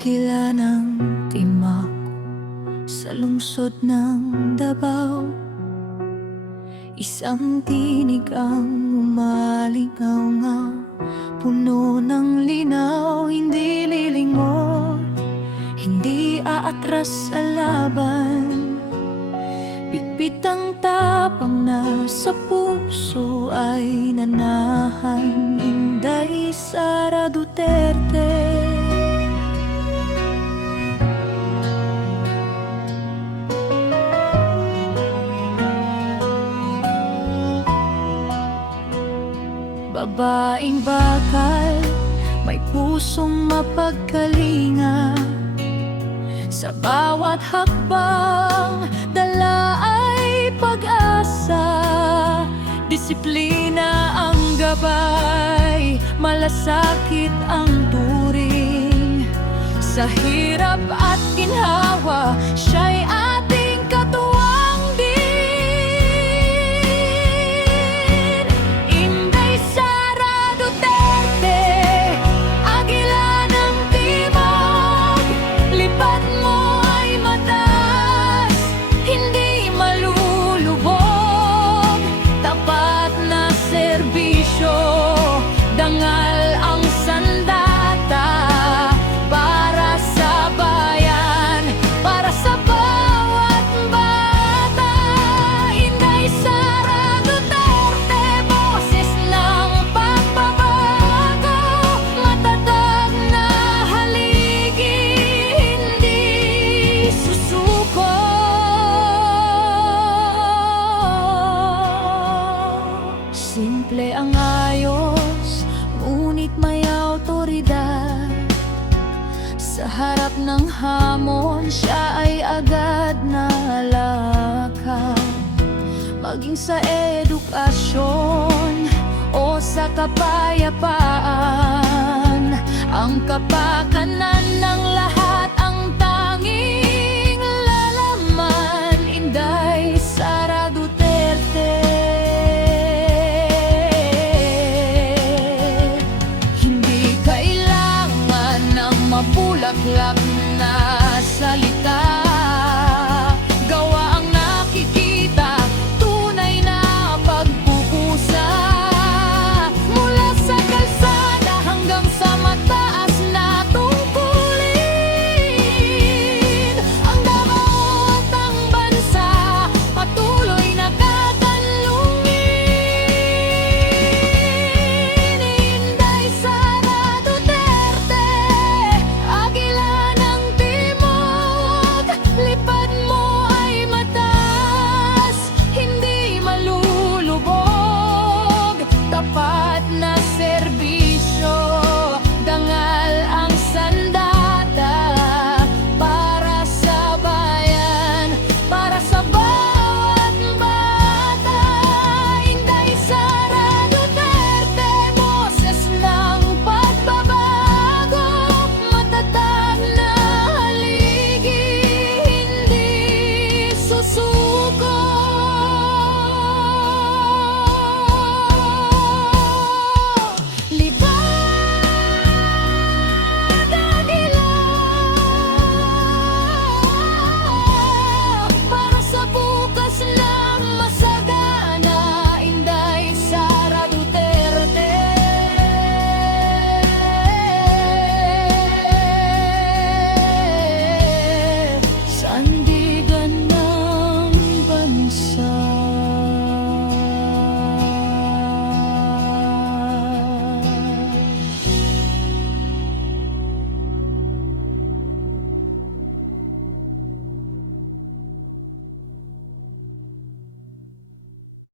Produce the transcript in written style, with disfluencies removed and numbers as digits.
Agila ng Timok sa lungsod ng Davao, isang tinig ang umalingaw-ngaw, puno ng linaw, hindi lilingon, hindi aatras sa laban. Bitbit ang tapang na sa puso ay nanahan, Inday Sara Duterte. Babaeng bakal, may pusong mapagkalinga, sa bawat hakbang dala ay pag-asa. Disiplina ang gabay, malasakit ang turing. Sa hirap at ginhawa, siya'y ating katuwang din. Inday Sara Duterte, Agila ng Timog, lipad mo ay mataas, hindi malulubog. Tapat na serbisyo, dangal ang sandata, para sa bayan, para sa bawat bata. Inday Sara Duterte, boses ng pagbabago, matatag na haligi, hindi susuko. Simple ang ayos, ngunit may awtoridad. Sa harap ng hamon, siya ay agad na lakad. Maging sa edukasyon o sa kapayapaan, ang kapakanan ng lahat